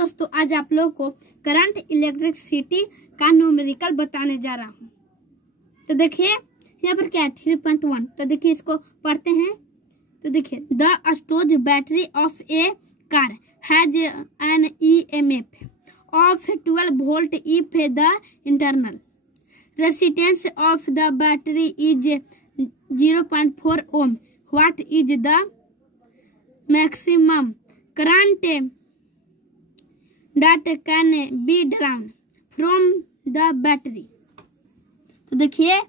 दोस्तों, आज आप लोगों को करंट इलेक्ट्रिसिटी का न्यूमेरिकल बताने जा रहा हूँ। तो देखिए यहाँ पर क्या है 3.1। तो देखिए इसको पढ़ते हैं। तो देखिए the storage battery of A car has an EMF of 12 volt if the internal resistance of the battery is 0.4 ohm. What is the maximum current that can be drawn from the battery? तो देखिए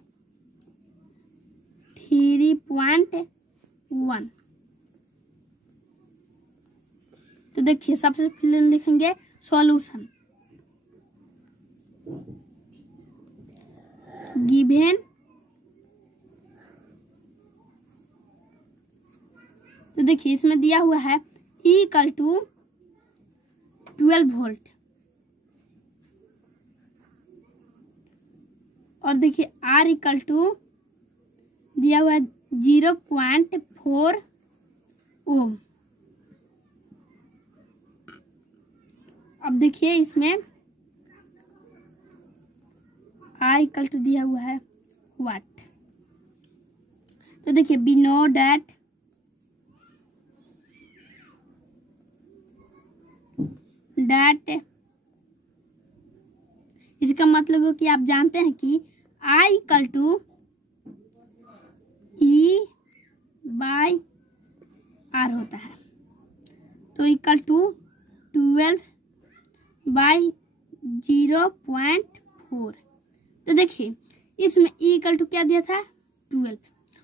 3.1। तो देखिए सबसे पहले लिखेंगे solution. Given तो देखिए इसमें दिया हुआ है E = 12 वोल्ट और देखिए R = दिया हुआ है 0.4 ओम। अब देखिए इसमें I = दिया हुआ है वाट। तो देखिए we know that इसका मतलब है कि आप जानते हैं कि I = E/R होता है। तो = 12/0.4। तो देखिए इसमें E = क्या दिया था 12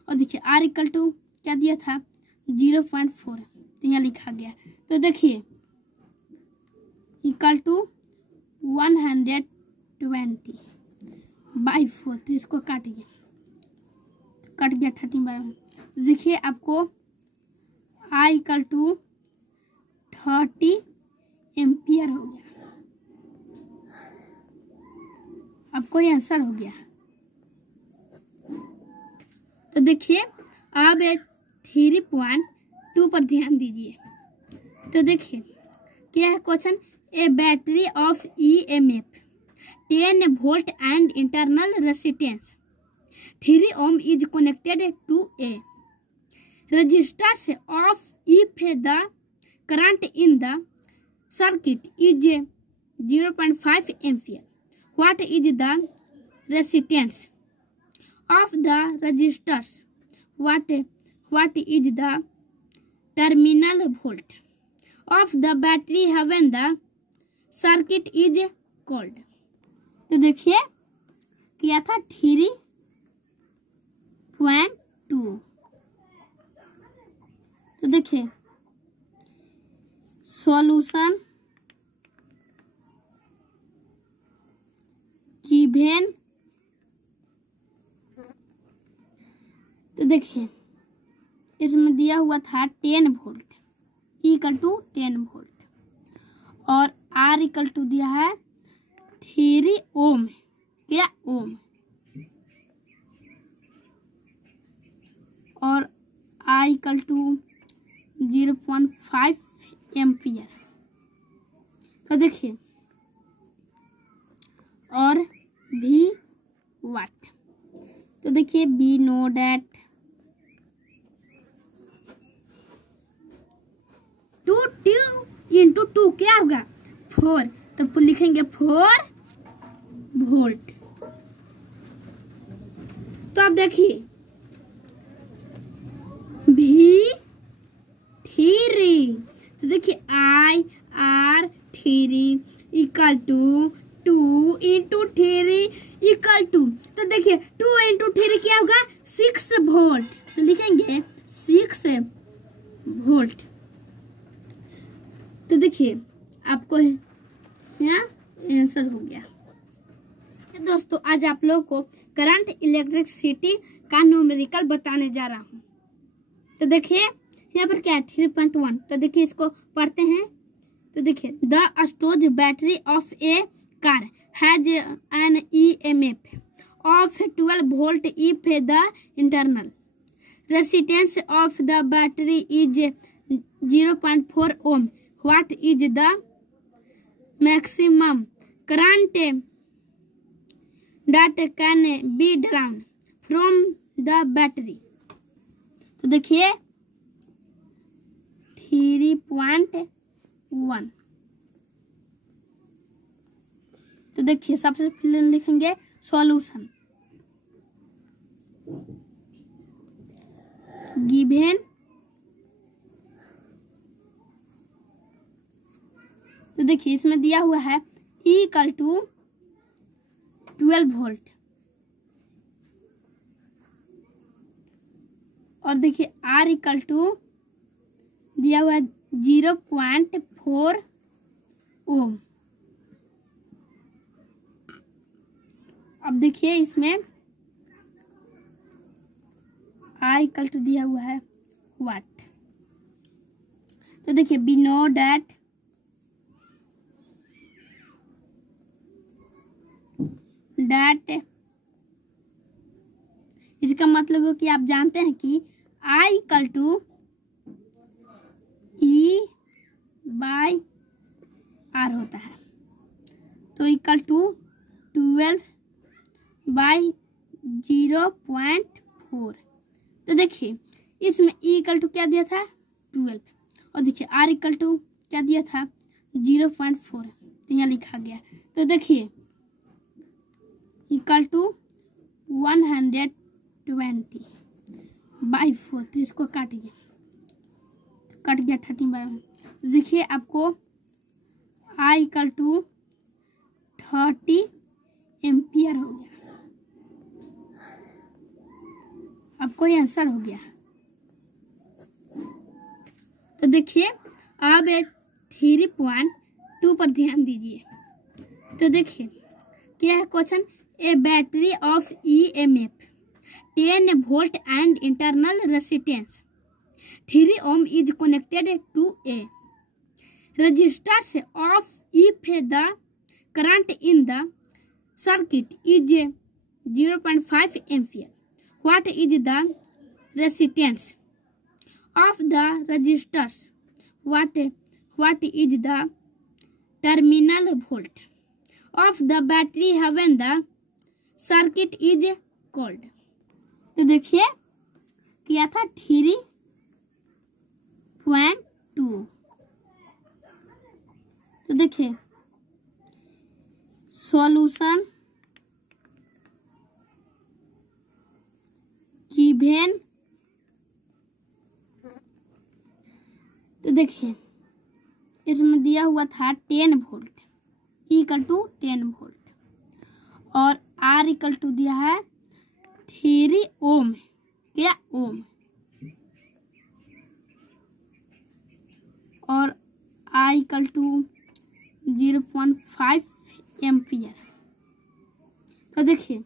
और देखिए R = क्या दिया था 0.4। तो यहाँ लिखा गया। तो देखिए = 120/4। तो इसको काटिए तो कट गया 13/1। तो देखिए आपको I = 30 एम्पियर हो गया। आपको ये आंसर हो गया। तो देखिए अब 3.2 पर ध्यान दीजिए। तो देखिए क्या है question. A battery of EMF 10 volt and internal resistance 3 ohm is connected to a resistors of if the current in the circuit is 0.5 ampere. What is the resistance of the resistors? What is the terminal volt of the battery when the circuit is cold? तो देखिए किया था 3.2। तो देखिए solution given. तो देखिए इसमें दिया हुआ था 10 वोल्ट E = 10 वोल्ट और R = दिया है 3 ओम। क्या ओम और I = 0.5 एम्पियर। तो देखिए और V वाट। तो देखिए we know that 2 × 2 क्या होगा 4। तो लिखेंगे 4 वोल्ट। तो अब देखिए V3। तो देखिए IR3 = 2 × 3 = तो देखिए 2 × 3 क्या होगा 6 वोल्ट। तो लिखेंगे 6 वोल्ट। तो देखिए आपको यहाँ आंसर हो गया। दोस्तों आज आप लोगों को करंट इलेक्ट्रिसिटी का न्यूमेरिकल बताने जा रहा हूँ। तो देखिए यहाँ पर क्या है 3.1। तो देखिए इसको पढ़ते हैं। तो देखिए the storage battery of A car has an EMF of 12 volt if the internal resistance of the battery is 0.4 ohm. What is the maximum current that can be drawn from the battery। तो देखिए 3.1। तो देखिए सबसे पहले लिखेंगे solution. Given तो देखिए इसमें दिया हुआ है E इक्वल टू 12 वोल्ट और देखिए R इक्वल टू दिया हुआ है 0.4 ओम। अब देखिए इसमें I इक्वल टू दिया हुआ है वाट। तो देखिए वी नो दैट इसका मतलब है कि आप जानते हैं कि I equal to E by R होता है। तो इक्वल टू 12 बाय 0.4। तो देखिए इसमें E इक्वल टू क्या दिया था 12 और देखिए R इक्वल टू क्या दिया था 0.4। तो यहाँ लिखा गया। तो देखिए इक्वल टू 120 बाई 4। तो इसको काटिए तो कट गया 13 बाई। तो देखिए आपको I इक्वल टू 30 एम्पियर हो गया। आपको ये आंसर हो गया। तो देखिए अब 3.2 पर ध्यान दीजिए। तो देखिए क्या है question. A battery of EMF 10 volt and internal resistance 3 ohm is connected to a resistor of if the current in the circuit is 0.5 ampere. What is the resistance of the resistors? What is the terminal volt of the battery when the circuit is cold? तो देखिए किया था 3.2। तो देखिए solution given. तो देखिए इसमें दिया हुआ था 10 volt E equal to 10 volt और R इक्वल टू दिया है 3 ओम। क्या ओम और I इक्वल टू 0.5 एम्पियर। तो देखिए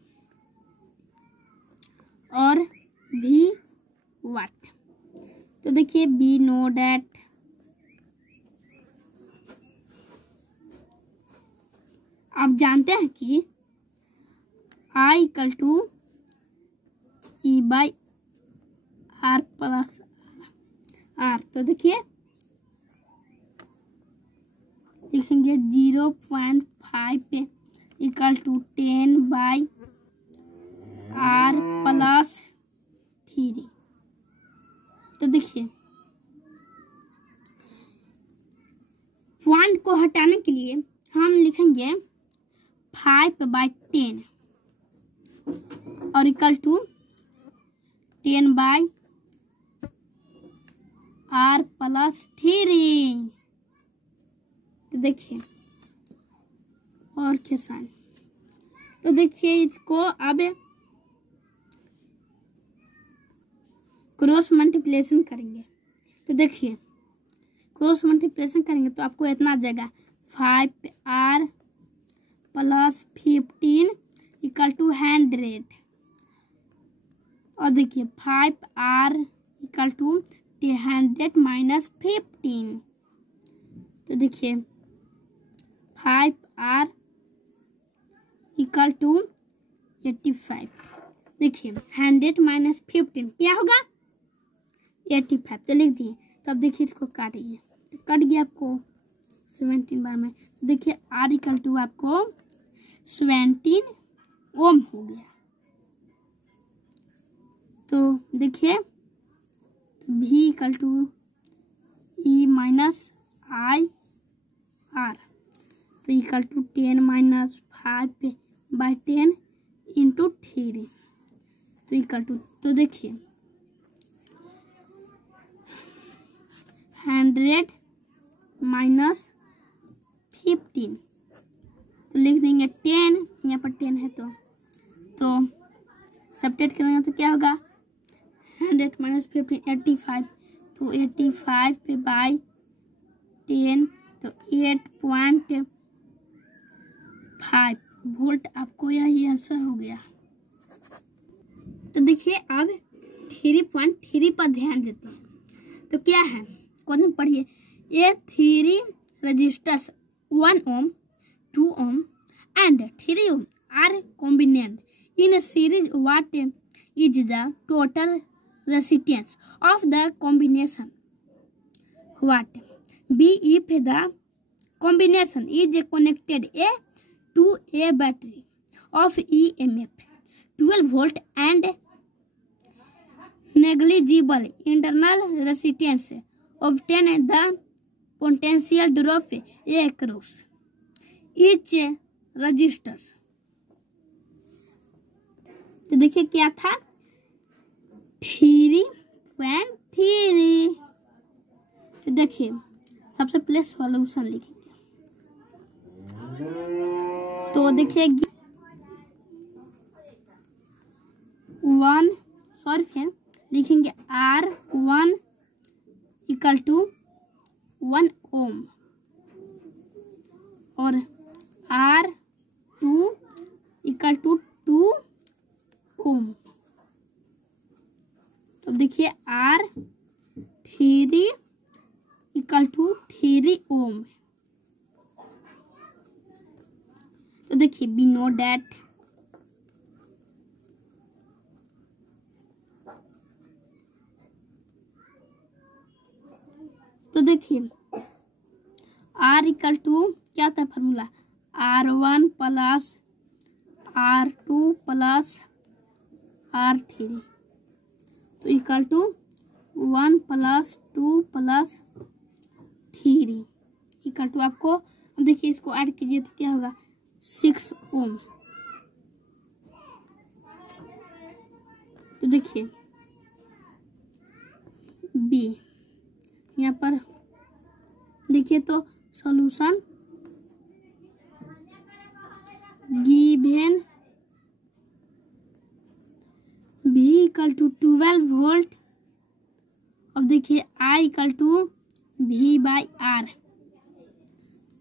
और V वाट। तो देखिए वी नो डैट आप जानते हैं कि I equal to E by R plus R। तो देखिए लिखेंगे 0.5 equal to 10 by R plus 3। तो देखिए पॉइंट को हटाने के लिए हम लिखेंगे 5/10 और equal to 10 by R plus 3। तो देखिए और क्या साइन। तो देखिए इसको अब क्रॉस मल्टीप्लिकेशन करेंगे। तो देखिए क्रॉस मल्टीप्लिकेशन करेंगे तो आपको इतना आ जाएगा 5R प्लस 15 इक्वल टू 100 और देखिए 5R इक्वल टू 100 माइनस 15। तो देखिए 5R इक्वल टू 85। देखिए 100 माइनस 15 क्या होगा 85। तो लिख दिए। तो अब देखिए इसको काटिए तो कट गया आपको 17 बार में। तो देखिए R इक्वल टू आपको 17 ओम हो गया। तो देखिए V equal to E minus I R, तो इक्वल टू 10 माइनस 5/10 इंटू 3, तो इक्वल टू, तो देखिए 100 माइनस 15, तो लिख देंगे 10, यहाँ पर 10 है तो सब्ट्रैक्ट करेंगे तो क्या होगा 100 माइनस 15 85, तो 85 पे बाई 10, तो 8.5 वोल्ट आपको यही आंसर हो गया। तो देखिए अब 3.3 पर ध्यान देते हैं। तो क्या है क्वेश्चन पढ़िए। ये 3 registers 1 ohm, 2 ohm and 3 ohm are combined in a series. What is the total resistance of the combination? What? B. If the combination is connected to a battery of EMF 12 volt and negligible internal resistance, obtain the potential drop across each resistor. तो देखिए क्या था 3.3। तो देखिए सबसे पहले solution लिखेंगे। तो देखिए 1 लिखेंगे R1 इक्वल टू 1 ओम और R2 इक्वल टू 2 ओम। तो देखिए R3 इक्वल टू 3 ओम। तो देखिए we know that तो देखिए R इक्वल टू क्या था formula R1 plus R2 plus R3, तो equal to 1 plus 2 plus 3 equal to आपको देखिए इसको ऐड कीजिए तो क्या होगा 6 ओम। तो देखिए बी यहाँ पर देखिए तो solution given V equal to 12 volt. अब देखिए I equal to V by R,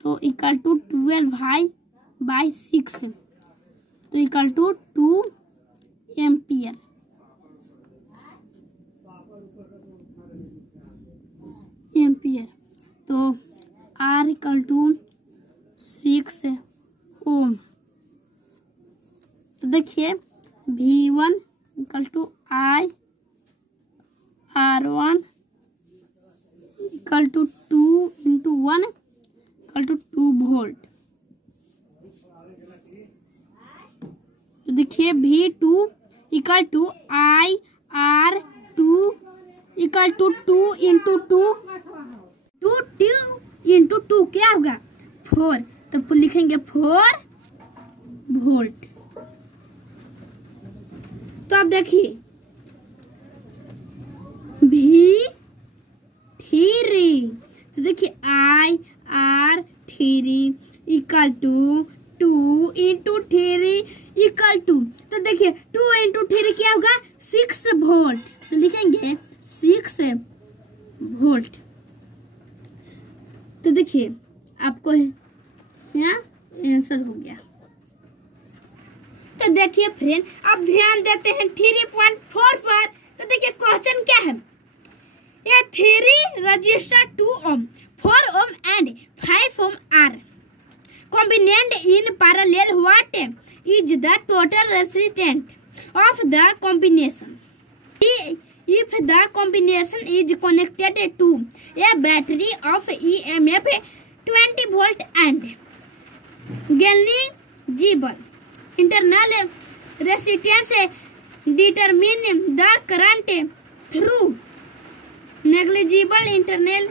तो इक्वल टू 12/6, तो इक्वल टू 2 एम्पियर। तो R इक्वल टू 6 ओम। तो देखिए V1 equal to I R1 equal to 2 into 1 equal to 2 volt. तो देखिए V2 equal to I R2 equal to 2 into 2 into 2 क्या होगा 4, तो लिखेंगे 4 वोल्ट। तो अब देखिए V3, तो देखिए I R3 equal to 2 into 3 equal to, तो देखिए 2 इंटू 3 क्या होगा 6 वोल्ट, तो लिखेंगे 6 वोल्ट। तो देखिए आपको यहाँ आंसर हो गया। तो देखिए फ्रेंड अब ध्यान देते हैं 3.4 पर। तो देखिए क्वेश्चन क्या है, ये 3 register 2 ohm 4 ohm and 5 ohm are combined in parallel. What is the total resistance of the combination? If the combination is connected to a battery of EMF 20 volt and negligible internal resistance determine the current through negligible internal